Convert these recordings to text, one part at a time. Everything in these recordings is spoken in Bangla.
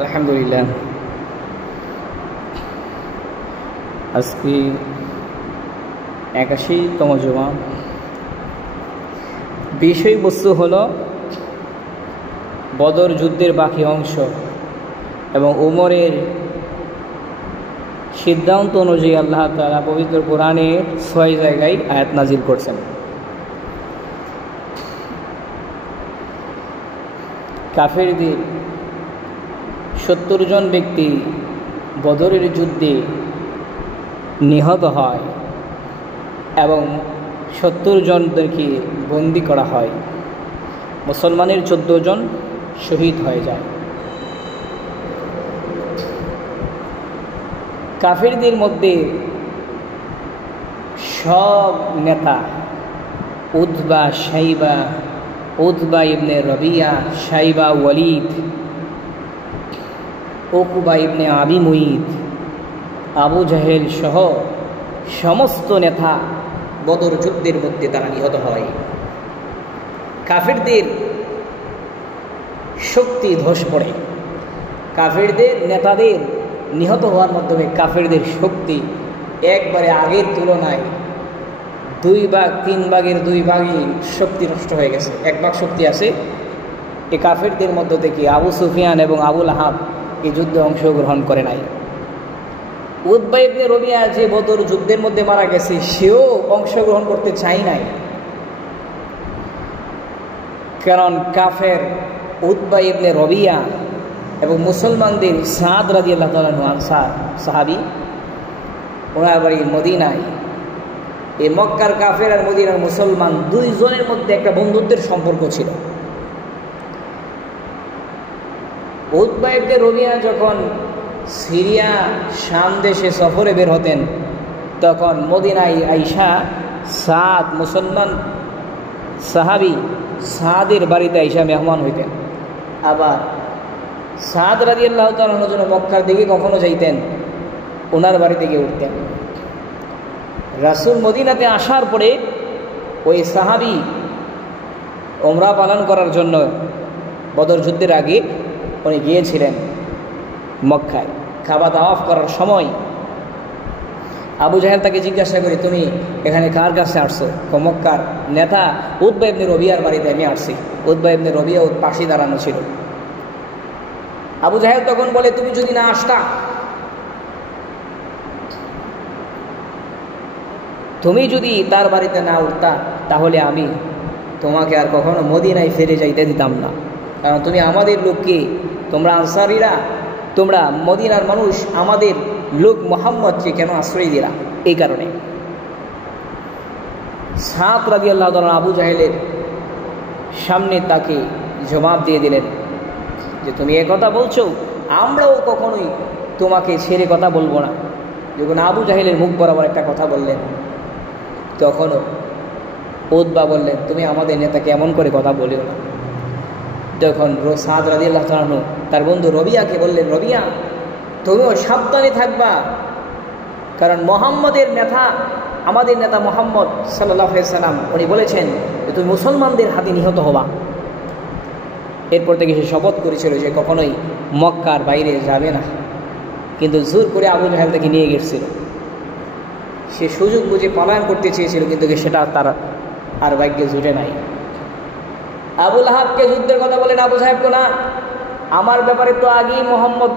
আলহামদুলিল্লাহ। আজকে 81তম জুমা। বিষয়বস্তু হলো বদর যুদ্ধের বাকি অংশ এবং উমরের সিদ্ধান্ত অনুযায়ী আল্লাহ তাআলা পবিত্র কোরআনে 6 জায়গায় আয়াত নাজিল করছেন। কাফেরদের 70 জন ব্যক্তি বদরের যুদ্ধে নিহত হয় এবং 70 জনদেরকে বন্দী করা হয়। মুসলমানের 14 জন শহীদ হয়ে যায়। কাফেরদের মধ্যে সব নেতা উতবা, শাইবা, উতবা ইবনে রবিয়া, শাইবা ওয়ালিদ, উকবা ইবনে আবি মুঈদ, আবু জাহেল সহ সমস্ত নেতা বদর যুদ্ধের মধ্যে তারা নিহত হয়। কাফেরদের শক্তি ধস পড়ে। কাফেরদের নেতাদের নিহত হওয়ার মাধ্যমে কাফেরদের শক্তি একবারে আগের তুলনায় 2 ভাগ 3 ভাগের 2 ভাগই শক্তি নষ্ট হয়ে গেছে। 1 ভাগ শক্তি আছে। এই কাফেরদের মধ্য থেকে আবু সুফিয়ান এবং আবুল আহাব এই যুদ্ধে অংশগ্রহণ করে নাই। উতবা ইবনে রবিয়া যে বদর যুদ্ধের মধ্যে মারা গেছে, সেও অংশগ্রহণ করতে চায় নাই। কারণ কাফের উতবা ইবনে রবিয়া এবং মুসলমানদের সাদ রাদিয়াল্লাহু তাআলা আনসার সাহাবী, ওনার বাড়ি মদিনায়। এই মক্কার কাফের আর মদিনার মুসলমান 2 জনের মধ্যে একটা বন্ধুত্বের সম্পর্ক ছিল। উতবা ইবনে রবিয়া যখন সিরিয়া শাম দেশে সফরে বের হতেন, তখন মদিনায় আইসা সাদ মুসলমান সাহাবী সাদের বাড়িতে আইসা মেহমান হইতেন। আবার সাদ রাদিয়াল্লাহু তাআলা যেন মক্কার দিকে কখনো যাইতেন, ওনার বাড়িতে গিয়ে উঠতেন। রাসূল মদিনাতে আসার পরে ওই সাহাবী উমরা পালন করার জন্য বদর যুদ্ধের আগে উনি গিয়েছিলেন মক্কায়। কাবা তাওয়াফ করার সময় আবু জাহেল তাকে জিজ্ঞাসা করে, তুমি এখানে কার কাছে আসছো? মক্কার নেতা উতবা ইবনে রবিয়ার বাড়িতে আমি আসছি। উতবা ইবনে রবিয়া ওর পাশে দাঁড়ানো ছিল। আবু জাহেল তখন বলে, তুমি যদি না আসতা, তুমি যদি তার বাড়িতে না উঠতা, তাহলে আমি তোমাকে আর কখনো মদিনায় ফিরে যাইতে দিতাম না। কারণ তুমি আমাদের লোককে, তোমরা আনসারীরা, তোমরা মদিনার মানুষ, আমাদের লোক মুহাম্মদকে কেন আশ্রয় দিলা? এই কারণে সাদ রাদিয়াল্লাহু তাআলা আবু জাহেলের সামনে তাকে জবাব দিয়ে দিলেন যে, তুমি এ কথা বলছো, আমরাও কখনোই তোমাকে ছেড়ে কথা বলবো না। যখন আবু জাহেলের মুখ বরাবর একটা কথা বললেন, তখনও উতবা বললেন, তুমি আমাদের নেতাকে এমন করে কথা বলিও না। তখন সাদ রাদিয়াল্লাহু তাআলা তার বন্ধু রবিয়াকে বললেন, রবিয়া, তুমিও সাবধানে থাকবা, কারণ মোহাম্মদের নেতা, আমাদের নেতা মোহাম্মদ সাল্লাল্লাহু আলাইহি সাল্লাম, উনি বলেছেন যে তুমি মুসলমানদের হাতে নিহত হবা। এরপর থেকে সে শপথ করেছিল যে কখনোই মক্কার বাইরে যাবে না। কিন্তু জোর করে আবু জাহেল তাকে নিয়ে গেছিল। সে সুযোগ বুঝে পলায়ন করতে চেয়েছিল, কিন্তু সেটা তার আর ভাগ্যে জুটে নাই। আবুল আহাবকে যুদ্ধের কথা বলেন, আবু সাহেবকে না, আমার ব্যাপারে তো আগেই মোহাম্মদ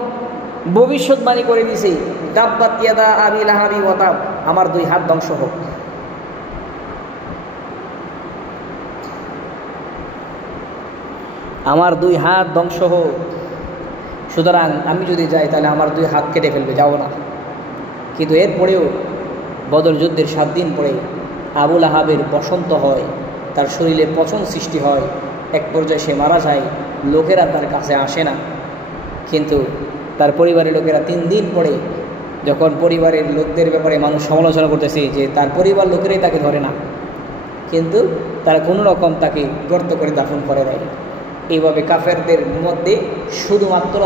ভবিষ্যৎবাণী করে দিছে, তাব্বাত ইয়াদা আবি লাহাবি ওয়া তাব, আমার 2 হাত ধ্বংস হোক। আমার 2 হাত ধ্বংস হোক, সুতরাং আমি যদি যাই তাহলে আমার 2 হাত কেটে ফেলবে, যাও না। কিন্তু এরপরেও বদর যুদ্ধের 7 দিন পরে আবুল আহাবের বসন্ত হয়, তার শরীরে পচন সৃষ্টি হয়, এক পর্যায়ে সে মারা যায়। লোকেরা তার কাছে আসে না, কিন্তু তার পরিবারের লোকেরা 3 দিন পরে, যখন পরিবারের লোকদের ব্যাপারে মানুষ সমালোচনা করতেছে যে তার পরিবার লোকেরাই তাকে ধরে না, কিন্তু তারা কোনো রকম তাকে গর্ত করে দাফন করে দেয়। এইভাবে কাফেরদের মধ্যে শুধুমাত্র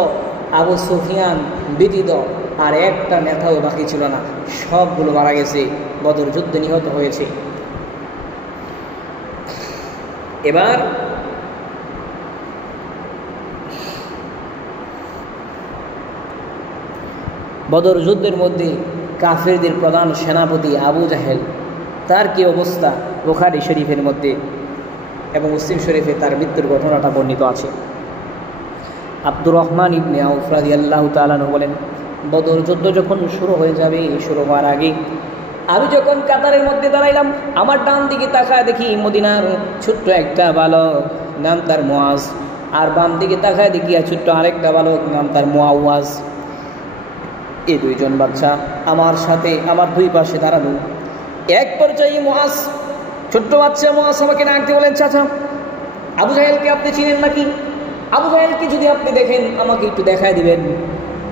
আবু সুফিয়ান ব্যতীত আর একটা নেতাও বাকি ছিল না, সবগুলো মারা গেছে, বদর যুদ্ধে নিহত হয়েছে। এবার বদর যুদ্ধের মধ্যে কাফেরদের প্রধান সেনাপতি আবু জাহেল, তার কি অবস্থা বুখারী শরীফের মধ্যে এবং মুসলিম শরীফে তার মৃত্যুর ঘটনাটা বর্ণিত আছে। আব্দুর রহমান ইবনে আউফ রাদিয়াল্লাহু তাআলা আনহু বলেন, বদর যুদ্ধ যখন শুরু হয়ে যাবে, শুরু হওয়ার আগে আমি যখন কাতারের মধ্যে দাঁড়াইলাম, আমার ডান দিকে তাকায় দেখি মদিনার ছোট্ট একটা বালক, নাম তার মুআজ, আর বাম দিকে তাকায় দেখি ছোট্ট আরেকটা বালক, নাম তার মুআওয়াজ। এই দুইজন বাচ্চা আমার সাথে আমার দুই পাশে দাঁড়ানো। এক পর্যায়ে মুআজ, ছোট্ট বাচ্চা মুআজ আমাকে ডাকতে বলেন, চাচা আবু জাহেলকে আপনি চিনেন নাকি? আবু জাহেলকে যদি আপনি দেখেন আমাকে একটু দেখায় দিবেন।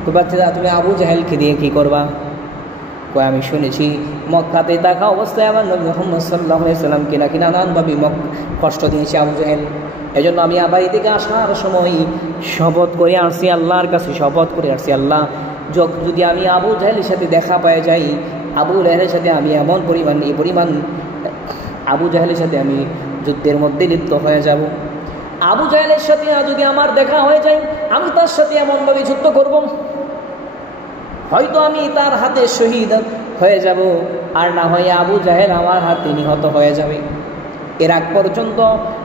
তো বাচ্চারা, তুমি আবু জাহেলকে দিয়ে কি করবা? কয়, আমি শুনেছি মক্কাতে থাকা অবস্থায় আমার নবী মুহাম্মদ সাল্লাল্লাহু আলাইহি সাল্লামকে নাকি নানানভাবে কষ্ট দিয়েছে আবু জাহেল। এজন্য আমি বাড়ি থেকে আসার সময় শপথ করে আসছি, আল্লাহর কাছে শপথ করে আসছি, আল্লাহ যদি আমি আবু জাহেলের সাথে দেখা পাই যাই, আবু জাহেলের সাথে আমি এমন পরিমাণ আবু জাহেলের সাথে আমি যুদ্ধের মধ্যে লিপ্ত হয়ে যাব। আবু জাহেলের সাথে যদি আমার দেখা হয়ে যায়, আমি তার সাথে এমনভাবে যুদ্ধ করব, হয়তো আমি তার হাতে শহীদ হয়ে যাব, আর না হয় আবু জাহেল আমার হাতে নিহত হয়ে যাবে। এর আগ পর্যন্ত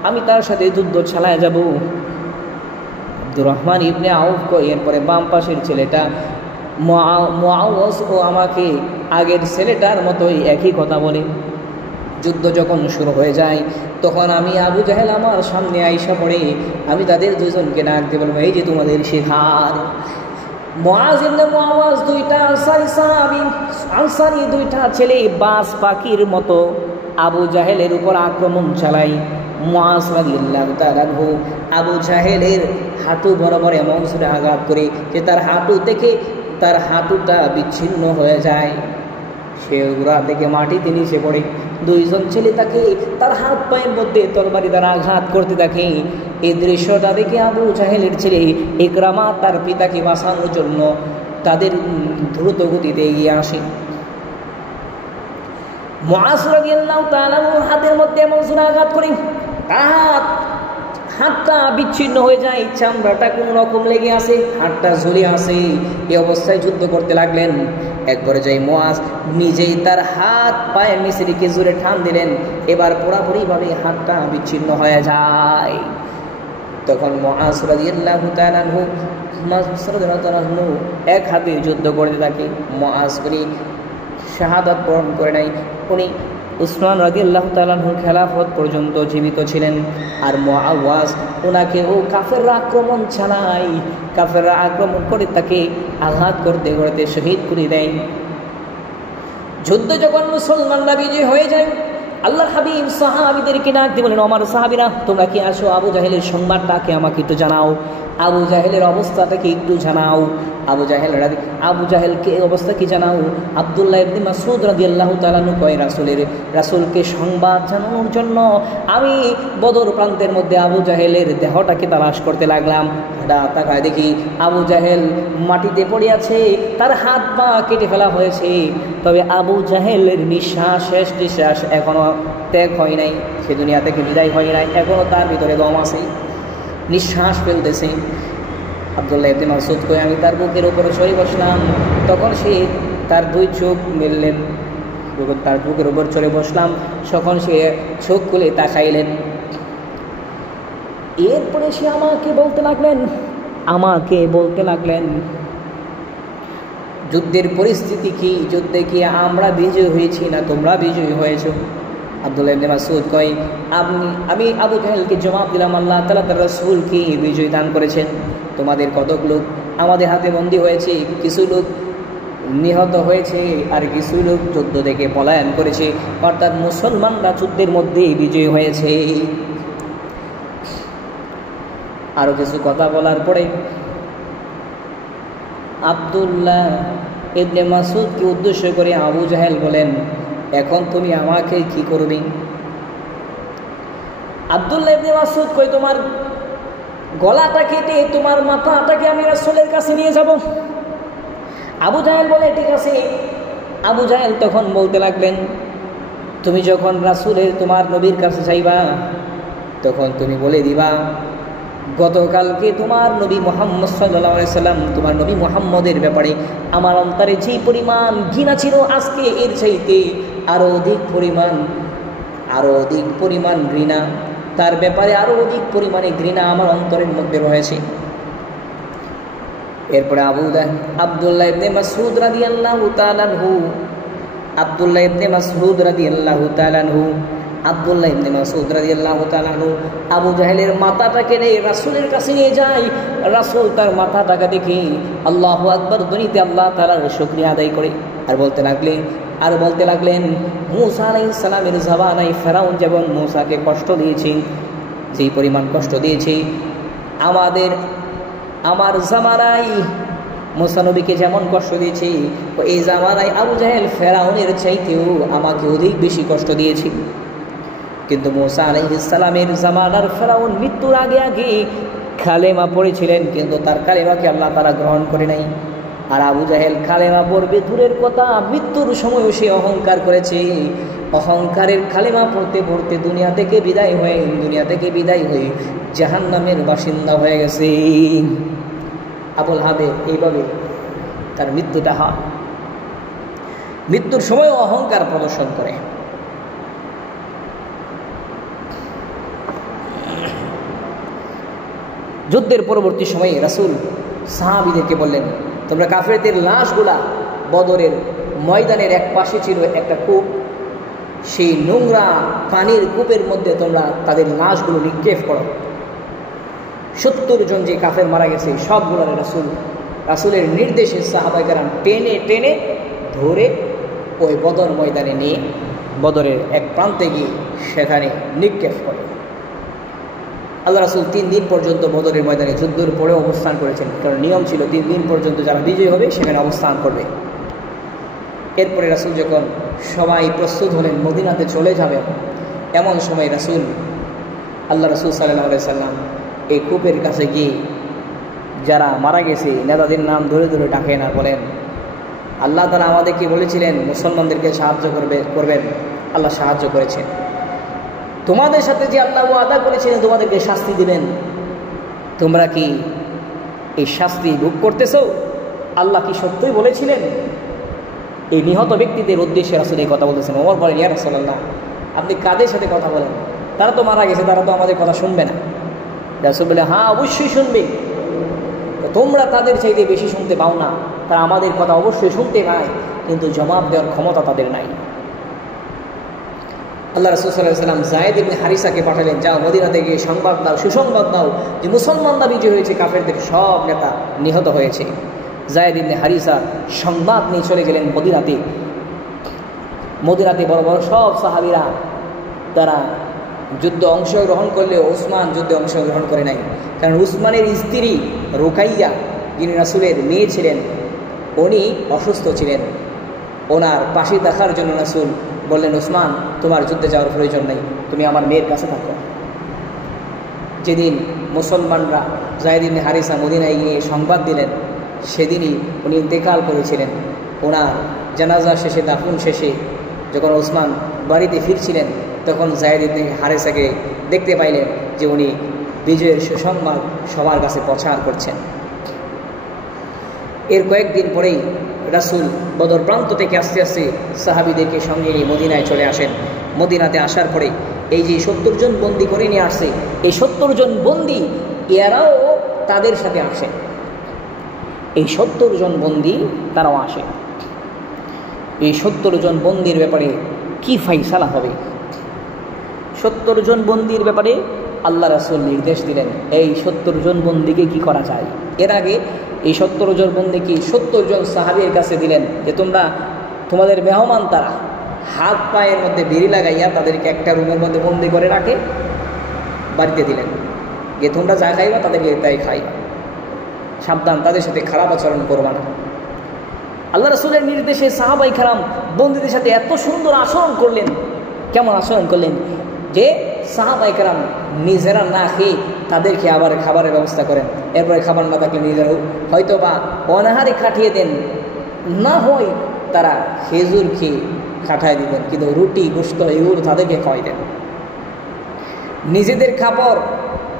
আমি তার সাথে যুদ্ধ চালায় যাব। আব্দুর রহমান ইবনে আউফ কই, এরপরে বাম পাশের ছেলেটা মুআওয়াজ ও আমাকে আগের ছেলেটার মতোই একই কথা বলে। যুদ্ধ যখন শুরু হয়ে যায়, তখন আমি আবু জাহেল আমার সামনে আইসা পড়ে, আমি তাদের দুজনকে ডাক দিয়ে বলবো, এই যে তোমাদের শিখার মুআজ ইবনে মুআওয়াজ, দুইটা আনসারী দুইটা ছেলে বাজ পাখির মতো আবু জাহেলের উপর আক্রমণ চালাই। মুআজ রাদিয়াল্লাহু তাআলা আনহু আবু জাহেলের হাঁটু বরাবর এমন করে আঘাত করে যে তার হাঁটু থেকে তার হাঁটুটা বিচ্ছিন্ন হয়ে যায়। সে উড়া থেকে মাটিতে নিচে পড়ে। দুইজন ছেলে তাকে তার হাত পায়ের মধ্যে তরবারি দ্বারা আঘাত করতে থাকে। এই দৃশ্যটা দেখে আবু জাহেলের ছেলে ইকরামা তার পিতাকে বাঁচানোর জন্য তাদের দ্রুত গতিতে এগিয়ে আসে। মুআজ রাদিয়াল্লাহু তাআলা হাতের মধ্যে এমন জোরে আঘাত করে তার হাতটা বিচ্ছিন্ন হয়ে যায়, চামড়াটা কোনো রকম লেগে আসে, হাতটা ঝুলে আসে। এই অবস্থায় যুদ্ধ করতে লাগলেন। একবারে যাই মুআজ নিজেই তার হাত পায়ের নিচে রেখে জোরে টান দিলেন, এবার পুরাপুরিভাবে হাতটা বিচ্ছিন্ন হয়ে যায়। তখন মুআজ রাদিয়াল্লাহু তাআলা আনহু এক হাতে যুদ্ধ করতে থাকে। মুআজ উনি শাহাদাত বরণ করে নাই, উনি উসমান রাদিয়াল্লাহু তাআলা আনহুর খেলাফত পর্যন্ত জীবিত ছিলেন। আর মুআওয়াজ ওনাকে কাফেররা আক্রমণ চালায়, কাফেররা আক্রমণ করে তাকে আঘাত করতে করতে শহীদ করে দেয়। যুদ্ধ যখন মুসলমানরা বিজয় হয়ে যায়, আল্লাহর হাবিব সাহাবীদেরকে ডাক দিয়ে বলেন, আমার সাহাবীরা তোমরা কি আসো, আবু জাহেলের সংবাদটাকে আমাকে একটু জানাও, আবু জাহেলের অবস্থাটাকে একটু জানাও। আবু জাহেলকে অবস্থা কি জানাও। আব্দুল্লাহ ইবনে মাসউদ রাদিয়াল্লাহু তাআলা আনহু কয়, রাসূলকে সংবাদ জানানোর জন্য আমি বদর প্রান্তের মধ্যে আবু জাহেলের দেহটাকে তালাশ করতে লাগলাম। তাকায় দেখি আবু জাহেল মাটিতে পড়ে আছে, তার হাত পা কেটে ফেলা হয়েছে, তবে আবু জাহেলের শেষ নিঃশ্বাস এখনো ত্যাগ হয় নাই, সে দুনিয়া থেকে বিদায় হয় নাই, এখনো তার ভিতরে দম আছে, নিঃশ্বাস ফেলতেছে। আব্দুল্লাহ ইবনে মাসউদ কই, আমি তার বুকের উপরে চড়ে বসলাম, তখন সে তার দুই চোখ মেললেন, তার বুকের উপর চড়ে বসলাম, তখন সে চোখ খুলে তাকাইলেন। এরপরে সে আমাকে বলতে লাগলেন যুদ্ধের পরিস্থিতি কি, যুদ্ধে কি আমরা বিজয় হয়েছি না তোমরা বিজয়ী হয়েছো? আব্দুল্লাহ ইবনে মাসউদ কয়, আমি আবু জাহেলকে জবাব দিলাম, আল্লাহ তাআলা তার রাসূলকে বিজয় দান করেছেন, তোমাদের কতক লোক আমাদের হাতে বন্দী হয়েছে, কিছু লোক নিহত হয়েছে, আর কিছু লোক যুদ্ধ থেকে পলায়ন করেছে, অর্থাৎ মুসলমানরা যুদ্ধের মধ্যে বিজয়ী হয়েছে। আরো কিছু কথা বলার পরে আব্দুল্লাহ ইবনে মাসউদকে উদ্দেশ্য করে আবু জাহেল বলেন, এখন তুমি আমাকে কি করবে? আব্দুল্লাহ ইবনে মাসউদ কই, তোমার গলাটা কেটে তোমার মাথাটাকে আমি রাসূলের কাছে নিয়ে যাব। আবু জাহেল বলে, ঠিক আছে। আবু জাহেল তখন বলতে লাগলেন, তুমি যখন রাসূলের তোমার নবীর কাছে যাইবা, তখন তুমি বলে দিবা গতকালকে তোমার নবী মুহাম্মদ সাল্লাল্লাহু আলাইহি সাল্লাম, তোমার নবী মুহাম্মদের ব্যাপারে আমার অন্তরে যে পরিমাণ ঘৃণা ছিল, আজকে এর চাইতে আরও অধিক পরিমাণ ঘৃণা, তার ব্যাপারে আরও অধিক পরিমাণে ঘৃণা আমার অন্তরের মধ্যে রয়েছে। এরপরে আব্দুল্লাহ ইবনে মাসউদ রাদিয়াল্লাহু তাআলা আনহু, আব্দুল্লাহ ইবনে মাসউদ রাদিয়াল্লাহু তাআলা আনহু আবু জাহেলের মাথাটাকে নিয়ে রাসূলের কাছে নিয়ে যায়। রাসূল তার মাথাটাকে দেখে আল্লাহু আকবার ধ্বনিতে আল্লাহ তাআলার শুকরিয়া আদায় করে আর বলতে লাগলেন মূসা আলাইহিস সালামের জামানায় ফেরাউন যেমন মূসাকে কষ্ট দিয়েছে, যেই পরিমাণ কষ্ট দিয়েছে, আমার জামানায় মূসা নবীকে যেমন কষ্ট দিয়েছে, এই জামানায় আবু জাহেল ফেরাউনের চাইতেও আমাকে অধিক বেশি কষ্ট দিয়েছে। কিন্তু মূসা আলাইহিস সালামের জামানার ফেরাউন মৃত্যুর আগে কালেমা পড়েছিলেন, কিন্তু তার কালেমাকে আল্লাহ তাআলা গ্রহণ করে নাই। আর আবু জাহেল কালেমা পড়বে দূরের কথা, মৃত্যুর সময়ও সে অহংকার করেছে। অহংকারের কালেমা পড়তে পড়তে দুনিয়া থেকে বিদায় হয়ে জাহান্নামের বাসিন্দা হয়ে গেছে। আবুল হাবের এইভাবে তার মৃত্যুটা হয়। মৃত্যুর সময়ও অহংকার প্রদর্শন করে। যুদ্ধের পরবর্তী সময়ে রাসূল সাহাবীদেরকে বললেন, তোমরা কাফেরদের লাশগুলা, বদরের ময়দানের এক পাশে ছিল একটা কূপ, সেই নোংরা পানির কূপের মধ্যে তোমরা তাদের লাশগুলো নিক্ষেপ করো। 70 জন যে কাফের মারা গেছে সবগুলোর রাসূলের নির্দেশে সাহাবায়ে কেরাম টেনে টেনে ধরে ওই বদর ময়দানে নিয়ে বদরের এক প্রান্তে গিয়ে সেখানে নিক্ষেপ করে। আল্লাহ রাসূল 3 দিন পর্যন্ত বদরের ময়দানে যুদ্ধের পরে অবস্থান করেছেন, কারণ নিয়ম ছিল 3 দিন পর্যন্ত যারা বিজয়ী হবে সেখানে অবস্থান করবে। এরপরে রাসূল যখন সবাই প্রস্তুত হলেন মদিনাতে চলে যাবেন, এমন সময় আল্লাহ রাসূল সাল্লাল্লাহু আলাইহি সাল্লাম এই কূপের কাছে গিয়ে যারা মারা গেছে নেতাদের নাম ধরে ধরে ডাকেন আর বলেন, আল্লাহ তাআলা আমাদেরকে বলেছিলেন মুসলমানদেরকে সাহায্য করবেন, আল্লাহ সাহায্য করেছেন। তোমাদের সাথে যে আল্লাহ ওয়াদা করেছিলেন তোমাদেরকে শাস্তি দিবেন, তোমরা কি এই শাস্তি ভোগ করতেছো? আল্লাহ কি সত্যই বলেছিলেন? এই নিহত ব্যক্তিদের উদ্দেশ্যে রাসূল এই কথা বলতেছেন। ওমর বলেন, ইয়া রাসূলুল্লাহ, আপনি কাদের সাথে কথা বলেন? তারা তো মারা গেছে, তারা তো আমাদের কথা শুনবে না। রাসূল বলে, হ্যাঁ অবশ্যই শুনবে, তোমরা তাদের চাইতে বেশি শুনতে পাও না, তারা আমাদের কথা অবশ্যই শুনতে পায়, কিন্তু জবাব দেওয়ার ক্ষমতা তাদের নাই। আল্লাহ রাসূল সাল্লাল্লাহু আলাইহি ওয়াসাল্লাম যায়েদ ইবনে হারিসাকে পাঠালেন, যাও মদিনাতে গিয়ে সুসংবাদ দাও যে মুসলমানরা বিজয় হয়েছে, কাফেরদের সব নেতা নিহত হয়েছে। যায়েদ ইবনে হারিসা সংবাদ নিয়ে চলে গেলেন মদিনাতে বড় বড় সব সাহাবীরা তারা যুদ্ধে অংশগ্রহণ করলেও ওসমান যুদ্ধে অংশগ্রহণ করে নাই, কারণ উসমানের স্ত্রী রুকাইয়া, যিনি রাসূলের মেয়ে ছিলেন, উনি অসুস্থ ছিলেন। ওনার পাশে দেখার জন্য রাসূল বললেন, ওসমান তোমার যুদ্ধে যাওয়ার প্রয়োজন নেই, তুমি আমার মেয়ের কাছে থাকো। যেদিন মুসলমানরা যায়েদ ইবনে হারিসা মদিনায় গিয়ে সংবাদ দিলেন, সেদিনই উনি ইন্তেকাল করেছিলেন। ওনার জানাজা শেষে, দাফন শেষে যখন ওসমান বাড়িতে ফিরছিলেন, তখন যায়েদ ইবনে হারিসাকে দেখতে পাইলেন যে উনি বিজয়ের সুসংবাদ সবার কাছে প্রচার করছেন। এর কয়েকদিন পরেই রাসূল বদর প্রান্ত থেকে আস্তে আস্তে সাহাবীদেরকে সঙ্গে নিয়ে মদিনায় চলে আসেন। মদিনাতে আসার পরে এই যে 70 জন বন্দি করে নিয়ে আসছে, এই 70 জন বন্দি এরাও তাদের সাথে আসে। এই 70 জন বন্দি তারাও আসে। এই 70 জন বন্দির ব্যাপারে কি ফাইসালা হবে? 70 জন বন্দির ব্যাপারে আল্লাহ রাসূল নির্দেশ দিলেন, এই 70 জন বন্দিকে কি করা যায়। এর আগে এই 70 জন বন্দিকে 70 জন সাহাবীর কাছে দিলেন যে তোমাদের মেহমান তারা, হাত পায়ের মধ্যে বিড়ি লাগাইয়া তাদেরকে একটা রুমের মধ্যে বন্দি করে রাখে, বাড়িতে দিলেন যে তোমরা যা খাইবা তাদেরকে তাই খাইবা, সাবধান, তাদের সাথে খারাপ আচরণ করবা না। আল্লাহ রাসূলের নির্দেশে সাহাবায়ে কেরাম বন্দীদের সাথে এত সুন্দর আচরণ করলেন। কেমন আচরণ করলেন যে সাহাবায়ে কেরাম নিজেরা না খেয়ে তাদেরকে আবার খাবারের ব্যবস্থা করেন। এরপরে খাবার না থাকলে নিজেরাও হয়তো বা অনাহারে খাটিয়ে দেন, না হয় তারা খেজুর খেয়ে খাটায় দিতেন, কিন্তু রুটি গোশত এগুলো তাদেরকে খাওয়াইতেন। নিজেদের খাবার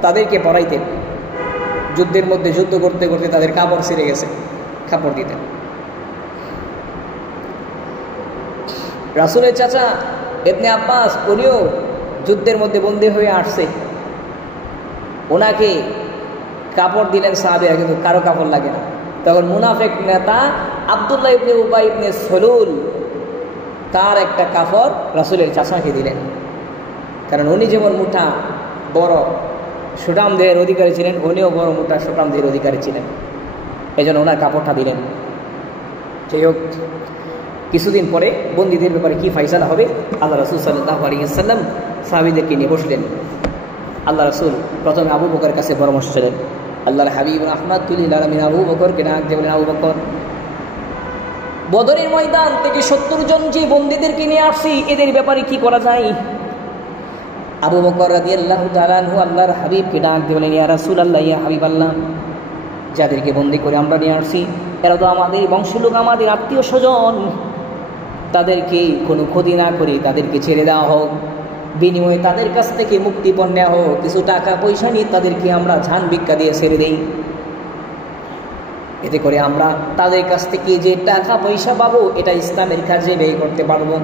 তাদেরকে পরাইতেন, যুদ্ধের মধ্যে যুদ্ধ করতে করতে তাদের কাপড় ছিঁড়ে গেছে, কাপড় দিতেন। রাসূলের চাচা ইবনে আব্বাস উনিও যুদ্ধের মধ্যে বন্দী হয়ে আসছে, ওনাকে কাপড় দিলেন সাহাবীরা, কিন্তু কারো কাপড় লাগে না। তখন মুনাফিক নেতা আব্দুল্লাহ ইবনে উবাই ইবনে সলুল তার একটা কাপড় রাসূলের চাচাকে দিলেন, কারণ উনি যেমন মুঠা বড় সুঠাম দেহের অধিকারী ছিলেন, উনিও বড় মুঠা সুঠাম দেহের অধিকারী ছিলেন, এই জন্য ওনার কাপড়টা দিলেন। যাই হোক, কিছুদিন পরে বন্দীদের ব্যাপারে কি ফাইসালা হবে আল্লাহ রাসূল সাল্লাল্লাহু আলাইহি ওয়াসাল্লাম সাহাবীদেরকে নিয়ে বসলেন। আল্লাহ রাসূল প্রথমে আবু বকরের কাছে পরামর্শ চাইলেন। আল্লাহর হাবিব রাহমাতুল্লিল আলামিন আবু বকরকে ডাক দিয়ে বলেন, আবু বকর, বদরের ময়দান থেকে 70 জন যে বন্দীদেরকে নিয়ে আসছি, এদের ব্যাপারে কি করা যায়? আবু বকর রাদিয়াল্লাহু তাআলা আনহু আল্লাহর হাবিবকে ডাক দিয়ে বলেন, ইয়া রাসূলুল্লাহ, ইয়া হাবিবাল্লাহ, যাদেরকে বন্দী করে আমরা নিয়ে আসছি এরা তো আমাদের বংশের লোক, আমাদের আত্মীয় স্বজন, তাদেরকে কোনো ক্ষতি না করে তাদেরকে ছেড়ে দেওয়া হোক, বিনিময়ে তাদের কাছ থেকে মুক্তিপণ নেওয়া হোক, কিছু টাকা পয়সা নিয়ে তাদেরকে আমরা ঝান ভিক্ষা দিয়ে ছেড়ে দেই, এতে করে আমরা তাদের কাছ থেকে যে টাকা পয়সা পাবো এটা ইসলামের কাজে ব্যয় করতে পারবো।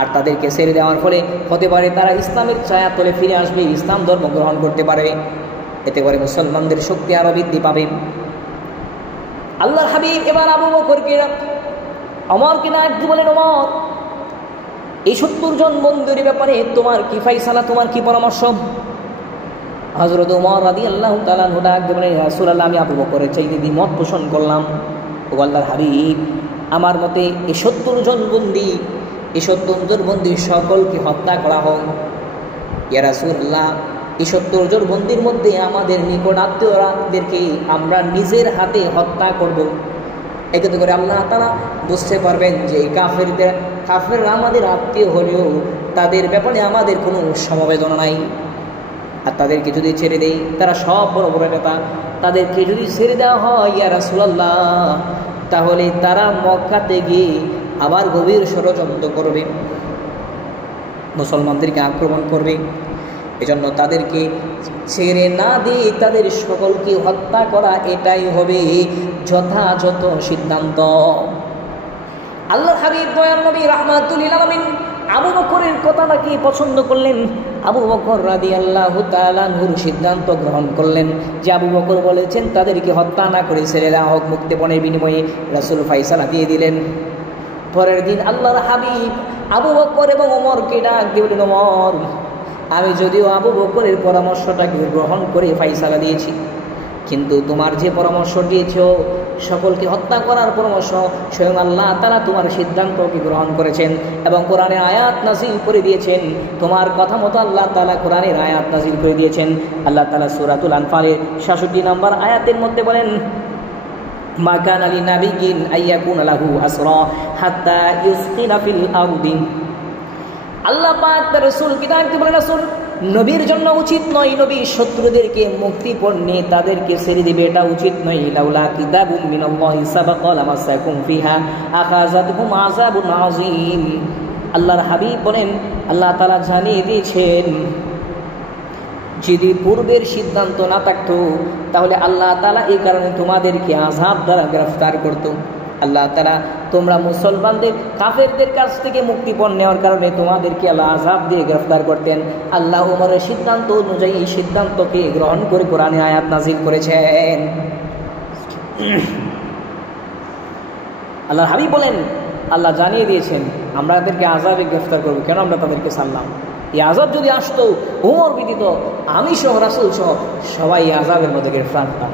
আর তাদেরকে ছেড়ে দেওয়ার ফলে হতে পারে তারা ইসলামের ছায়াতলে ফিরে আসবে, ইসলাম ধর্ম গ্রহণ করতে পারে, এতে করে মুসলমানদের শক্তি আরো বৃদ্ধি পাবে। আল্লাহর হাবিব এবার আবু বকরকে ওমরকে ডাক দিয়ে বলেন, ওমর, এই 70 জন বন্দীর ব্যাপারে তোমার কি ফাইসালা, তোমার কি পরামর্শ? হযরত ওমর রাদিয়াল্লাহু তাআলা আনহু ডাক দিয়ে বলেন, ইয়া রাসূলুল্লাহ, আমি আবু বকরের চাইতে দ্বিমত পোষণ করলাম। ও আল্লাহর হাবিব, আমার মতে এই 70 জন বন্দী, এই 70 জন বন্দী সকলকে হত্যা করা হোক। ইয়া রাসূলুল্লাহ, এই 70 জন বন্দীর মধ্যে আমাদের নিকট আত্মীয়দেরকে আমরা নিজের হাতে হত্যা করব, এতে করে আল্লাহ তাআলা বুঝতে পারবেন যে এই কাফেররা আমাদের আত্মীয় হলেও তাদের ব্যাপারে আমাদের কোনো সমবেদনা নাই। আর তাদেরকে যদি ছেড়ে দেই, তারা সব বড় বড় নেতা, তাদেরকে যদি ছেড়ে দেওয়া হয় ইয়া রাসূলুল্লাহ, তাহলে তারা মক্কাতে গিয়ে আবার গভীর ষড়যন্ত্র করবে, মুসলমানদেরকে আক্রমণ করবে। এজন্য তাদেরকে ছেড়ে না দিয়ে তাদের সকলকে হত্যা করা এটাই হবে যথাযথ সিদ্ধান্ত। আল্লাহর হাবিব দয়ার নবী রাহমাতুল্লিল আলামিন আবু বকরের কথাটাকে পছন্দ করলেন। আবু বকর রাদিয়াল্লাহু তাআলা আনহুর সিদ্ধান্ত গ্রহণ করলেন যে আবু বকর বলেছেন তাদেরকে হত্যা না করে ছেড়ে দেওয়া হোক, মুক্তিপণের বিনিময়ে রাসূল ফাইসালা দিয়ে দিলেন। পরের দিন আল্লাহর হাবিব আবু বকর এবং ওমরকে ডাক দিয়ে বললেন, ওমর, আমি যদিও আবু বকরের পরামর্শটাকে গ্রহণ করে ফাইসালা দিয়েছি, কিন্তু তোমার যে পরামর্শ দিয়েছ সকলকে হত্যা করার পরামর্শ, স্বয়ং আল্লাহ তাআলা তোমার সিদ্ধান্তকে গ্রহণ করেছেন এবং কোরআনে আয়াত নাযিল করে দিয়েছেন। তোমার কথা মতো আল্লাহ তাআলা কোরআনের আয়াত নাযিল করে দিয়েছেন। আল্লাহ তাআলা সূরাতুল আনফালের 66 নম্বর আয়াতের মধ্যে বলেন, মা কানা লিনাবিয়্যিন আইয়াকুনা লাহু আসরা হাত্তা ইউসকিনা ফিল আরদি। আল্লাহ পাক তার রাসূলকে ডাক দিয়ে বলেন, রাসূল, নবীর জন্য উচিত নয় নবী শত্রুদেরকে মুক্তিপণ নিয়ে তাদেরকে ছেড়ে দিবে, এটা উচিত নয়। লাউলা কিতাবুম মিনাল্লাহি সাবাকা লামাসাকুম ফিহা আখাযাতকুম আযাবুন আযীম। আল্লাহর হাবিব বলেন, আল্লাহ তাআলা জানিয়ে দিয়েছেন যদি পূর্বের সিদ্ধান্ত না থাকতো তাহলে আল্লাহ তাআলা এই কারণে তোমাদেরকে আযাব দ্বারা গ্রেফতার করত। আল্লাহ তাআলা তোমরা মুসলমানদের কাফেরদের কাছ থেকে মুক্তিপণ নেওয়ার কারণে তোমাদেরকে আল্লাহ আযাব দিয়ে গ্রেফতার করতেন। আল্লাহ ওমরের সিদ্ধান্ত অনুযায়ী এই সিদ্ধান্তকে গ্রহণ করে কোরআনে আয়াত নাযিল করেছেন। আল্লাহর হাবিব বলেন, আল্লাহ জানিয়ে দিয়েছেন আমরা তাদেরকে আযাবে গ্রেফতার করব, কেন আমরা তাদেরকে ছাড়লাম? এই আযাব যদি আসতো ওমর ব্যতীত আমি সহ রাসূল সহ সবাই এই আযাবের মধ্যে গ্রেফতার হতাম।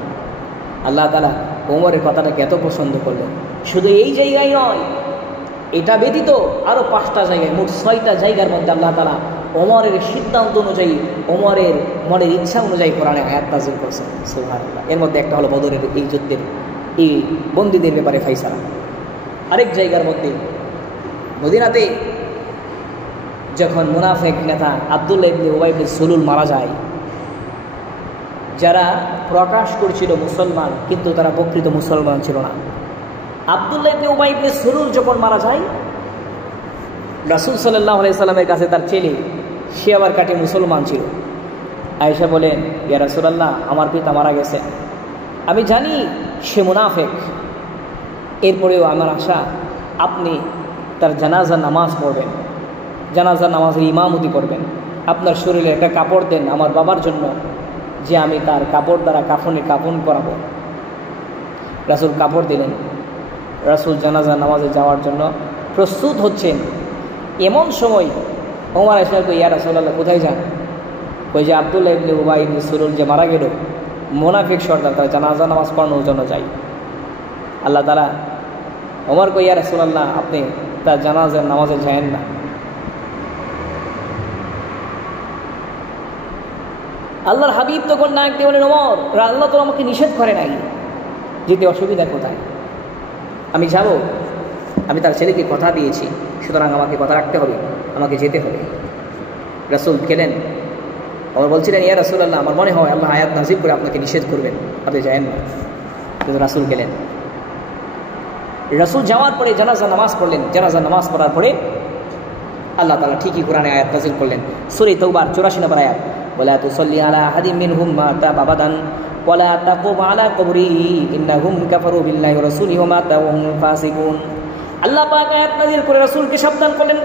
আল্লাহ তাআলা ওমরের কথাটাকে এত পছন্দ করলেন। শুধু এই জায়গায় নয়, এটা ব্যতীত আরও 5টা জায়গায়, মোট 6টা জায়গার মধ্যে আল্লাহ তাআলা ওমরের সিদ্ধান্ত অনুযায়ী, ওমরের মনের ইচ্ছা অনুযায়ী কোরআনে আয়াত নাযিল করেছেন। সুবহানাল্লাহ। এর মধ্যে একটা হলো বদরের এই যুদ্ধের এই বন্দীদের ব্যাপারে ফাইসালা। আরেক জায়গার মধ্যে মদিনাতে যখন মুনাফিক নেতা আব্দুল্লাহ ইবনে উবাই ইবনে সলুল মারা যায়, যারা প্রকাশ করছিল মুসলমান কিন্তু তারা প্রকৃত মুসলমান ছিল না, আব্দুল্লাহ ইবনে উবাই ইবনে সলুল যখন মারা যায়, রাসূল সাল্লাল্লাহু আলাইহি সাল্লামের কাছে তার ছেলে, সে আবার কাটে মুসলমান ছিল, আয়েশা বলেন, ইয়া রাসূলুল্লাহ, আমার পিতা মারা গেছে, আমি জানি সে মুনাফিক, এরপরেও আমার আশা আপনি তার জানাজার নামাজ পড়বেন, জানাজার নামাজের ইমামতি করবেন, আপনার শরীরে একটা কাপড় দেন আমার বাবার জন্য, যে আমি তার কাপড় দ্বারা কাফন করাবো। রাসূল কাপড় দিলেন। রাসূল জানাজার নামাজে যাওয়ার জন্য প্রস্তুত হচ্ছেন। এমন সময় ওমর এসে বলল, ইয়া রাসূলুল্লাহ, কোথায় যান? ওই যে আব্দুল্লাহ ইবনে উবাই ইবনে সুলুল যে মারা গেল, মুনাফিক সর্দার, তার জানাজা নামাজ পড়ানোর জন্য যাই। আল্লাহ তাআলা ওমর কই, ইয়া রাসূলুল্লাহ, আপনি তার জানাজার নামাজে যায়েন না। আল্লাহর হাবিব তখন ডাক দিয়ে বলেন, ওমর, আল্লাহ তো আমাকে নিষেধ করে নাই, যেতে অসুবিধা কোথায়? আমি যাব, আমি তার ছেলেকে কথা দিয়েছি, সুতরাং আমাকে কথা রাখতে হবে, আমাকে যেতে হবে। রাসূল গেলেন। ওমর বলছিলেন, ইয়া রাসূলুল্লাহ, আমার মনে হয় আল্লাহ আয়াত নাযিল করে আপনাকে নিষেধ করবেন, আপনি যায়েন না। কিন্তু রাসূল গেলেন। রাসূল যাওয়ার পরে জানাজা নামাজ পড়লেন। জানাজা নামাজ পড়ার পরে আল্লাহ তাআলা ঠিকই কোরআনে আয়াত নাযিল করলেন। সূরা তাওবার 84 নম্বর আয়াত, ওয়ালা তুসাল্লি আলা আহাদিম মিনহুম মাতা আবাদান ওয়ালা তাকুম আলা কবরিহি ইন্নাহুম কাফারু বিল্লাহি ওয়া রাসূলিহি ওয়া মাতা ওয়া হুম ফাসিকুন। আল্লাহ পাক আয়াত নাযিল করে রাসূলকে সাবধান করলেন,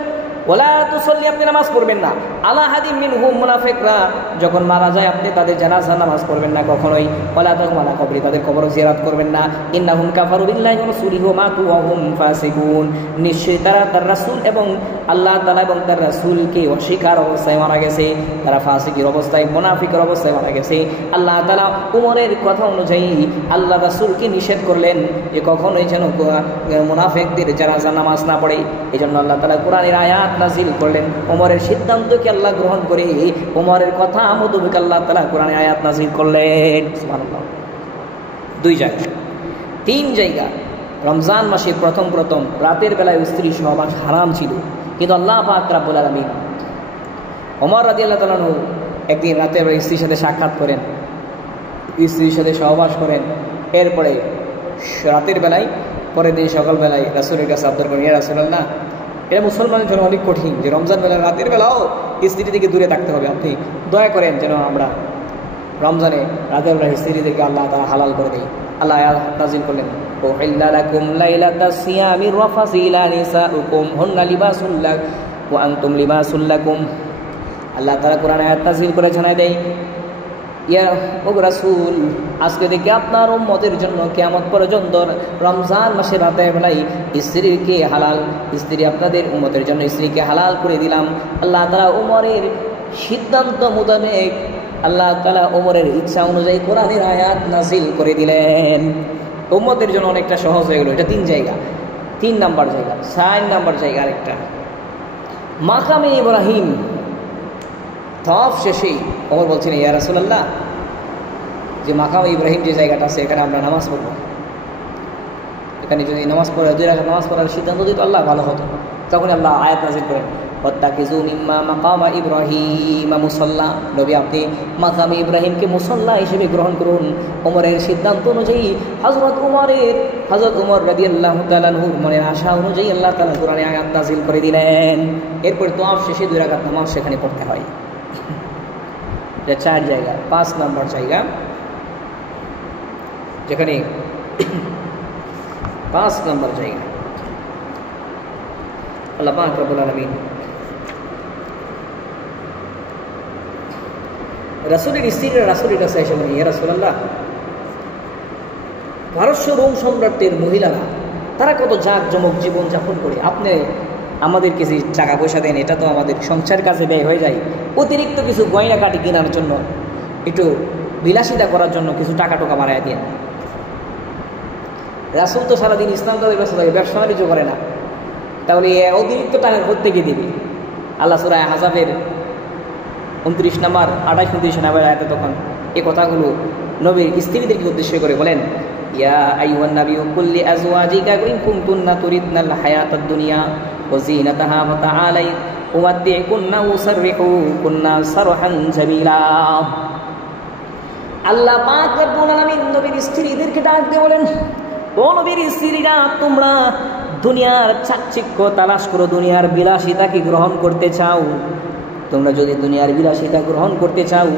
ওয়ালা তুসাল্লি, আপনি নামাজ পড়বেন না, আলা আহাদিম মিনহুম, মুনাফিকরা যখন মারা যায় আপনি তাদের জানাজা নামাজ পড়বেন না কখনোই, ওয়ালা তাকুম আলা কবরি, তাদের কবর জিয়ারত করবেন না, ইন্নাহুম কাফারু বিল্লাহি ওয়া রাসূলিহি ওয়া মাতু ওয়া হুম ফাসিকুন, নিশ্চয়ই তারা তার রাসূল এবং আল্লাহ তাআলা এবং তার রাসূলকে অস্বীকার অবস্থায় মারা গেছে, তারা ফাসিকের অবস্থায়, মুনাফিকের অবস্থায় মারা গেছে। আল্লাহ তাআলা উমরের কথা অনুযায়ী আল্লাহ রাসূলকে নিষেধ করলেন যে কখনোই যেন মুনাফিকদের জানাজা নামাজ না পড়ে। এজন্য আল্লাহ তাআলা কোরআনের আয়াত নাযিল করলেন। ওমরের সিদ্ধান্তকে আল্লাহ গ্রহণ করে ওমরের কথা মোতাবেক আল্লাহ তাআলা কোরআনের আয়াত নাযিল করলেন। সুবহানাল্লাহ। 2 জায়গা, 3 জায়গা রমজান মাসে প্রথম রাতের বেলায় স্ত্রী সহবাস হারাম ছিল, কিন্তু আল্লাহ পাক রব্বুল আলামিন ওমর রাদিয়াল্লাহু তাআলা একদিন রাতের বেলায় স্ত্রীর সাথে সাক্ষাৎ করেন, স্ত্রীর সাথে সহবাস করেন। এরপরে রাতের বেলায়, পরের দিন সকালবেলায় রাসূলের কাছে আবদার করেন, ইয়া রাসূলুল্লাহ, এটা মুসলমানের জন্য অনেক কঠিন যে রমজান বেলা রাতের বেলাও স্ত্রী থেকে দূরে থাকতে হবে, আপনি দয়া করেন যেন আমরা রমজানে রাতের বেলা স্ত্রীদেরকে আল্লাহ তাআলা হালাল করে দেয়। আল্লাহ আয়াত নাযিল করলেন, উহিল্লা লাকুম লাইলাতাস সিয়ামির রাফাসু ইলা নিসাইকুম হুন্না লিবাসুল লাকুম ওয়া আনতুম লিবাসুল লাকুম। আল্লাহ তাআলা কোরআন আয়াত নাযিল করে জানায় দেয়, ইয়া ও রাসূল, আজকে থেকে আপনার উম্মতের জন্য কিয়ামত পর্যন্ত রমজান মাসের রাতের বেলায় স্ত্রীকে হালাল, স্ত্রী আপনাদের উম্মতের জন্য স্ত্রীকে হালাল করে দিলাম। আল্লাহ তাআলা ওমরের সিদ্ধান্ত মোতাবেক, আল্লাহ তাআলা ওমরের ইচ্ছা অনুযায়ী কোরআনের আয়াত নাযিল করে দিলেন। উম্মতের জন্য অনেকটা সহজ হয়ে গেল। এটা 3 জায়গা। 3 নাম্বার জায়গা। 4 নাম্বার জায়গা আরেকটা, মাকামে ইব্রাহিম। তওয়াফ শেষেই ওমর বলছেন, ইয়া রাসূলুল্লাহ, যে মাকাম ইব্রাহিম যে জায়গাটা আছে এখানে আমরা নামাজ পড়ব, এখানে যদি নামাজ পড়া 2 রাকাত নামাজ পড়ার সিদ্ধান্ত দিত আল্লাহ ভালো হতো। তখন আল্লাহ আয়াত নাযিল করেন, ওয়াত্তাকিযু মিম্মা মাকামা ইব্রাহিম মুসাল্লা, নবী আপনি মাকামে ইব্রাহিমকে মুসাল্লা হিসেবে গ্রহণ করুন। ওমরের সিদ্ধান্ত অনুযায়ী হযরত ওমর রাদিয়াল্লাহু তাআলা আনহুর মনের আশা অনুযায়ী আল্লাহ তাআলা কোরআনে আয়াত নাযিল করে দিলেন। এরপর তওয়াফ শেষে 2 রাকাত নামাজ সেখানে পড়তে হয়। 4 জায়গা। 5 নম্বর জায়গা, যেখানে 5 নম্বর জায়গা আল্লাহ পাক রব্বুল আলামিন রাসূলের স্ত্রীরা রাসূলের কাছে এসে বলেন, ইয়া রাসূলুল্লাহ, পারস্য রোম সম্রাটদের মহিলারা তারা কত জাঁকজমক জীবন যাপন করে, আপনি আমাদেরকে যে টাকা পয়সা দেন এটা তো আমাদের সংসার কাজে ব্যয় হয়ে যায়, অতিরিক্ত কিছু গয়না কাটি কেনার জন্য, একটু বিলাসিতা করার জন্য কিছু টাকা টোকা বাড়ায় দেন। রাসূল তো সারাদিন ইসলাম তাদের ব্যস্ত থাকে, ব্যবসা বাণিজ্য করে না, তাহলে অতিরিক্ত টাকা কোত্থেকে দিবে? আল্লাহ সূরা আহজাবের 29 নম্বর 28-29 নম্বর আয়াতে তখন এই কথাগুলো নবীর স্ত্রীদেরকে উদ্দেশ্য করে বলেন, ইয়া আইয়ুহান নাবিয়্যু কুল লি আজওয়াজিকা ইন কুনতুন্না তুরিদনাল হায়াতাদ দুনিয়া ওয়া যিনাতাহা ফাতাআলাই উমাত্তি'কুন্না উসাররিহুকুন্না সারহান জামিলা। আল্লাহ পাক রব্বুল আলামিন নবীর স্ত্রীদেরকে ডাক দিয়ে বলেন, ও নবীর স্ত্রীরা, তোমরা দুনিয়ার চাকচিক্য তালাশ করো, দুনিয়ার বিলাসিতাকে গ্রহণ করতে চাও। তোমরা যদি দুনিয়ার বিলাসিতা গ্রহণ করতে চাও,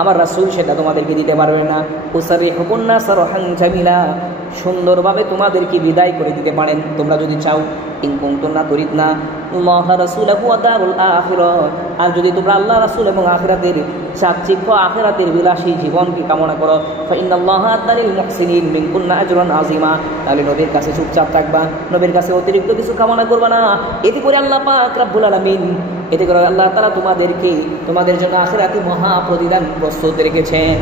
আমার রাসূল সেটা তোমাদেরকে দিতে পারবে না। উসারিহুকুন নাস রাহান জামিলা, সুন্দরভাবে তোমাদেরকে বিদায় করে দিতে পারেন তোমরা যদি চাও। ইন কুনতুন্না তুরিদনা আল্লাহ রাসূলাহু ওয়া দারুল আখিরাহ, আর যদি তোমরা আল্লাহ রাসূল এবং আখিরাতের চাকচিক্য আখিরাতের বিলাসী জীবনকে কামনা করো, ফা ইন্নাল্লাহা আ'তালিল মুহসিনিন মিনকুন্না আজরান আযীমা, তাহলে নবীর কাছে চুপচাপ থাকবা, নবীর কাছে অতিরিক্ত কিছু কামনা করবা না। এতে করে আল্লাহ পাক রব্বুল আলামিন, এতে করে আল্লাহ তাআলা তোমাদেরকে তোমাদের জন্য আখিরাতে মহা প্রতিদান প্রস্তুত রেখেছেন।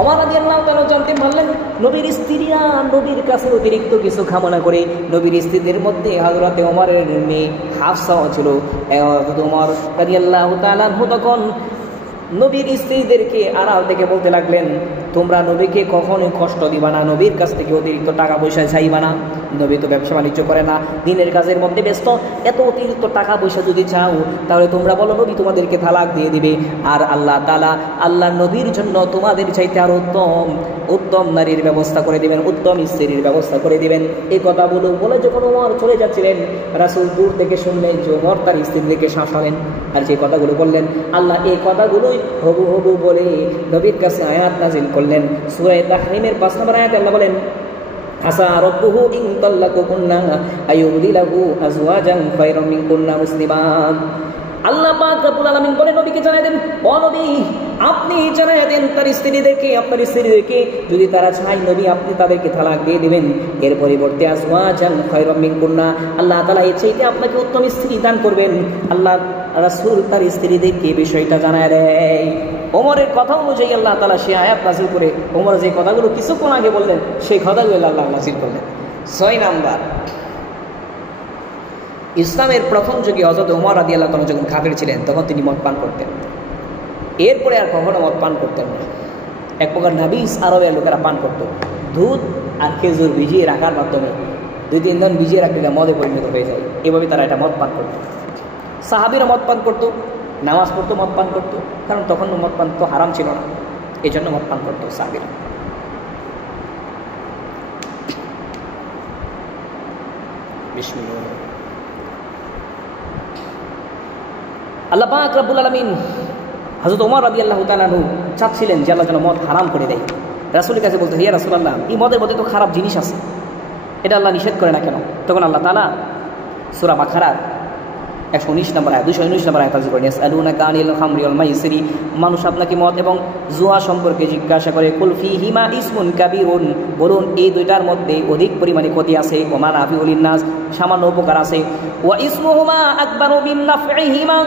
ওমর রাদিয়াল্লাহু তাআলা জানতে পারলেন নবীর স্ত্রীরা নবীর কাছে অতিরিক্ত কিছু কামনা করে। নবীর স্ত্রীদের মধ্যে হযরতে ওমরের মেয়ে হাফসাও ছিল। ওমর রাদিয়াল্লাহু তাআলা তখন নবীর স্ত্রীদেরকে আড়াল থেকে বলতে লাগলেন, তোমরা নবীকে কখনোই কষ্ট দিবা না, নবীর কাছ থেকে অতিরিক্ত টাকা পয়সা চাইবা না। নবী তো ব্যবসা বাণিজ্য করে না, দিনের কাজের মধ্যে ব্যস্ত, এত অতিরিক্ত টাকা পয়সা যদি চাও তাহলে তোমরা বলো নবী তোমাদেরকে তালাক দিয়ে দিবে। আর আল্লাহ তাআলা আল্লাহ নবীর জন্য তোমাদের চাইতে আরো উত্তম নারীর ব্যবস্থা করে দিবেন, উত্তম স্ত্রীর ব্যবস্থা করে দিবেন। এই কথাগুলো বলে যখন ওমর চলে যাচ্ছিলেন, রাসূল দূর থেকে শুনলেন যে ওমর তার স্ত্রীদেরকে শাসালেন। আর যে কথাগুলো বললেন, আল্লাহ এই কথাগুলোই হবু হবু বলে নবীর কাছে আয়াত নাযিল করলেন। সূরা তাহরিমের ৫ নম্বর আয়াতে আল্লাহ বলেন, আসা রাব্বুহু ইন তাল্লাকুকুন্না আইয়ুবদিলাহু আজওয়াজান খায়রাম মিনকুন্না মুসলিমাত। আল্লাহ পাক রব্বুল আলামিন বলেন নবীকে জানাই দেন, ও নবী আপনি জানাই দেন তার স্ত্রীদেরকে, আপনার স্ত্রীদেরকে যদি তারা চায় নবী আপনি তাদেরকে তালাক দিয়ে দিবেন, এর পরিবর্তে আজওয়াজান খায়রাম মিনকুন্না, আল্লাহ তাআলা এর চাইতে আপনাকে উত্তম স্ত্রী দান করবেন। আল্লাহ রাসূল তার স্ত্রীদেরকে বিষয়টা জানায় দেয়। ওমরের কথা অনুযায়ী আল্লাহ তাআলা সে আয়াত নাযিল করে ওমর যে কথাগুলো কিছুক্ষণ আগে বললেন সেই কথাগুলো আল্লাহ নাযিল করলেন। ৬ নাম্বার, ইসলামের প্রথম যুগে হযরত ওমর রাদিয়াল্লাহু তাআলা যখন কাফির ছিলেন তখন তিনি মদ পান করতেন, এরপরে আর কখনো মদ পান করতেন না। এক প্রকার নাবিস আরবের লোকেরা পান করত, দুধ আর খেজুর ভিজিয়ে রাখার মাধ্যমে ২-৩ দিন ভিজিয়ে রাখলে মদে পরিণত হয়ে যায়, এভাবে তারা এটা মদ পান করত। সাহাবীরা মদ পান করতো, নামাজ পড়তো, মদ পান করতো, কারণ তখন মদ পান তো হারাম ছিল না, এই জন্য মদ পান করতো সাহাবীরা। আল্লাহ পাক রব্বুল আলামিন হযরত ওমর রাদিয়াল্লাহু তাআলা আনহু চাচ্ছিলেন যে আল্লাহ যেন মদ হারাম করে দেয়। রাসূলের কাছে বলতে, ইয়া রাসূলুল্লাহ এই মদের মধ্যে তো খারাপ জিনিস আছে, এটা আল্লাহ নিষেধ করে না কেন? তখন আল্লাহ তাআলা সূরা বাকারার 119 নম্বর আয়াত 219 নম্বর আয়াত নাযিল করেন, ইয়াসআলুনাকা আনিল খামরি ওয়াল মাইসিরি, মানুষ আপনাকে মদ এবং জুয়া সম্পর্কে জিজ্ঞাসা করে, কুল ফীহিমা ইসমুন কাবীরুন, বলুন এই দুইটার মধ্যে অধিক পরিমাণে ক্ষতি আছে, ওয়া মানাফিউ লিন-নাস, সামান্য উপকার আছে, ওয়া ইসমুহুমা আকবারু মিন নাফইহিমা,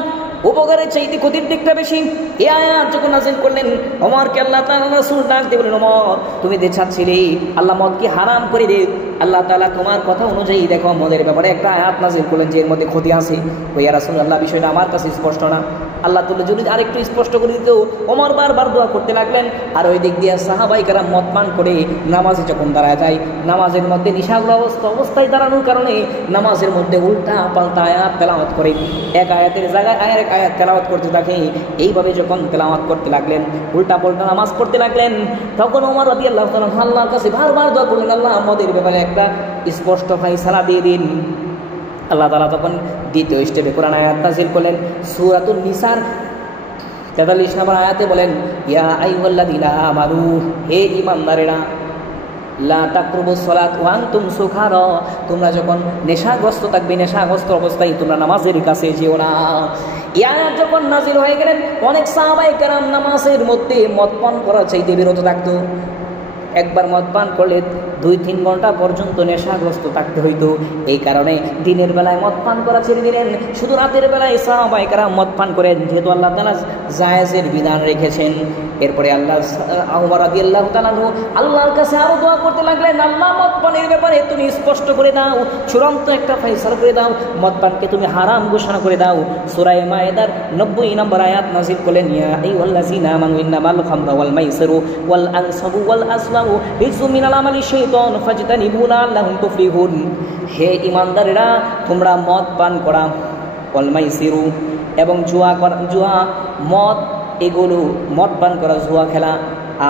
উপকারের চাইতে ক্ষতির দিকটা বেশি। এই আয়াত যখন নাযিল করলেন ওমরকে আল্লাহ তাআলা রাসূল ডাক দিয়ে বলেন, ওমর তুমি যে চাচ্ছিলে আল্লাহ মদকে হারাম করে দেয়, আল্লাহ তাআলা তোমার কথা অনুযায়ী দেখো মদের ব্যাপারে একটা আয়াত নাযিল করলেন যে এর মধ্যে ক্ষতি আছে। ইয়া রাসূলুল্লাহ বিষয়টা আমার কাছে স্পষ্ট না, আল্লাহ তাআলা যদি আরেকটু স্পষ্ট করে দিত। ওমর বারবার দোয়া করতে লাগলেন। আর ওই দিক দিয়ে সাহাবায়ে কেরাম মদ পান করে নামাজে যখন দাঁড়ায় যায়, নামাজের মধ্যে নিশাগ্রস্ত অবস্থায় দাঁড়ানোর কারণে নামাজের মধ্যে উল্টা পাল্টা আয়াত তেলাওয়াত করে, এক আয়াতের জায়গায় আরেক আয়াত তেলাওয়াত করতে থাকে। এইভাবে যখন তেলাওয়াত করতে লাগলেন, উল্টা পাল্টা নামাজ পড়তে লাগলেন, তখন ওমর রাদিয়াল্লাহু তাআলা আল্লাহর কাছে বারবার দোয়া করলেন, আল্লাহ মদের ব্যাপারে একটা স্পষ্ট ফায়সালা দিয়ে দিন। আল্লাহ তাআলা তখন দ্বিতীয় স্টেপে কোরআন আয়াত নাযিল করলেন, সূরাতুন নিসার ৪৩ নম্বর আয়াতে বলেন, ইয়া আইয়ুহাল্লাযীনা আমানু, হে ঈমানদারেরা, লা তাকরুবুস সালাত ওয়া আনতুম সুকারা, তোমরা যখন নেশাগ্রস্ত থাকবে, নেশাগ্রস্ত অবস্থায় তোমরা নামাজের কাছে যেও না। এই আয়াত যখন নাযিল হয়ে গেলেন, অনেক সাহাবায়ে কেরাম নামাজের মধ্যে মদ পান করার চাইতে বিরত থাকতো। একবার মদ পান করলে 2-3 ঘন্টা পর্যন্ত নেশাগ্রস্ত থাকতে হইতো। এই কারণে দিনের বেলায় মদ পান করা ছেড়ে দিলেন, শুধু রাতের বেলায় সাহাবায়ে কেরাম মদ পান করেন, যেহেতু আল্লাহ তাআলা জায়েজের বিধান রেখেছেন। এরপরে আল্লাহ ওমর রাদিয়াল্লাহু তাআলা আল্লাহর কাছে আরো দোয়া করতে লাগলেন, আল্লাহ মদ পানের ব্যাপারে তুমি স্পষ্ট করে দাও, চূড়ান্ত একটা ফয়সালা করে দাও, মদ পানকে তুমি হারাম ঘোষণা করে দাও। সূরা মায়েদার 90 নম্বর আয়াত নাযিল করলেন, ইয়া আইয়ুহাল্লাযীনা আমানু ইন্নামাল খামরু ওয়াল মাইসিরু ওয়াল আনসাবু ওয়াল আসলামু রিজসুম মিনাল আমালি শাইতান ফাজতানিবু লাআল্লাকুম তুফলিহুন, হে ঈমানদারেরা তোমরা মদ পান করা, ওয়াল মাইসিরু এবং জুয়া মদ, এগুলো মদ পান করা, জুয়া খেলা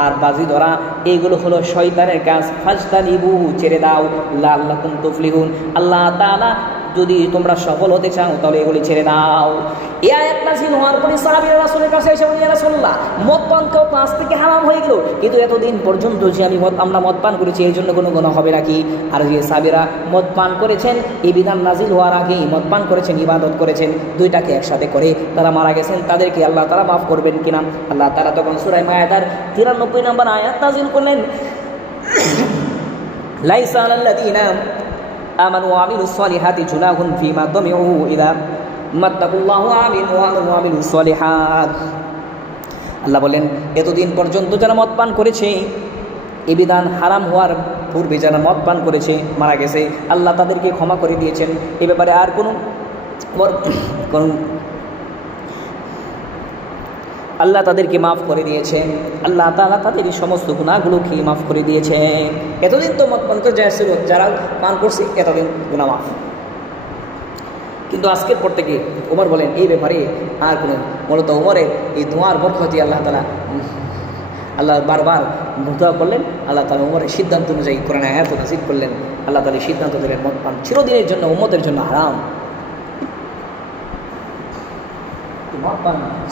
আর বাজি ধরা, এইগুলো হলো শয়তানের কাজ। ফাজতানিবু ছেড়ে দাও, লাআল্লাকুম তুফলিহুন, আল্লাহ তাআলা যদি তোমরা সফল হতে চাও তাহলে এগুলি ছেড়ে দাও। এই আয়াত নাযিল হওয়ার পরে সাহাবীরা রাসূলের কাছে এসে বললেন, ইয়া রাসূলুল্লাহ, মদ পান তো আজ থেকে হারাম হয়ে গেল, কিন্তু এতদিন পর্যন্ত যে আমরা মদ পান করেছি এর জন্য কোনো গুনাহ হবে নাকি? আর যে সাহাবীরা মদ পান করেছেন এই বিধান নাযিল হওয়ার আগেই মদ পান করেছেন, ইবাদত করেছেন, দুইটাকে একসাথে করে তারা মারা গেছেন, তাদেরকে আল্লাহ তাআলা মাফ করবেন কিনা? আল্লাহ তাআলা তখন সূরা মায়েদার 93 নম্বর আয়াত নাযিল করলেন, লাইসা আলাল্লাযীনা আমানু ওয়া আমিলুস সালিহাতি জুনাহুন ফীমা তামিউ ইযা মাত্তাকুল্লাহু ওয়া আমিলুস সালিহাত। আল্লাহ বলেন, এতদিন পর্যন্ত যারা মদ পান করেছে, এই বিধান হারাম হওয়ার পূর্বে যারা মদ পান করেছে মারা গেছে, আল্লাহ তাদেরকে ক্ষমা করে দিয়েছেন। এ ব্যাপারে আর কোনো আল্লাহ তাদেরকে মাফ করে দিয়েছে। আল্লাহ তাআলা তাদের এই সমস্ত গুনাহগুলোকে মাফ করে দিয়েছে। এতদিন তো মদ পান করে যারা ছিল, যারা পান করছে এতদিন গুনাহ মাফ। কিন্তু আজকের পর থেকে ওমর বলেন এই ব্যাপারে আর কোনো, মূলত ওমরের এই দোয়ার বরকতে আল্লাহ বারবার দোয়া করলেন। আল্লাহ তাআলা ওমরের সিদ্ধান্ত অনুযায়ী কোরআনে আয়াত নাযিল করলেন। আল্লাহ তাআলা সিদ্ধান্ত দিলেন মদ পান চিরদিনের জন্য উম্মতের জন্য হারাম,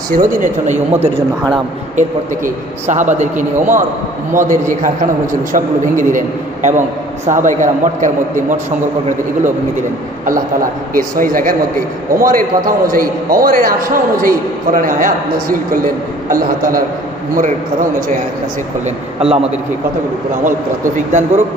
চিরদিনের জন্য এই উম্মতের জন্য হারাম। এরপর থেকে সাহাবাদেরকে নিয়ে ওমর মদের যে কারখানাগুলো ছিল সবগুলো ভেঙে দিলেন এবং সাহাবাইকারা মটকার মধ্যে মদ সংগ্রহ করে এগুলো ভেঙে দিলেন। আল্লাহ তাআলা এই 6 জায়গার মধ্যে ওমরের কথা অনুযায়ী, ওমরের আশা অনুযায়ী কোরআনে আয়াত নাযিল করলেন। আল্লাহ তাআলা ওমরের কথা অনুযায়ী আয়াত নাযিল করলেন। আল্লাহ আমাদেরকে এই কথাগুলোর উপর আমল করার তৌফিক দান করুক।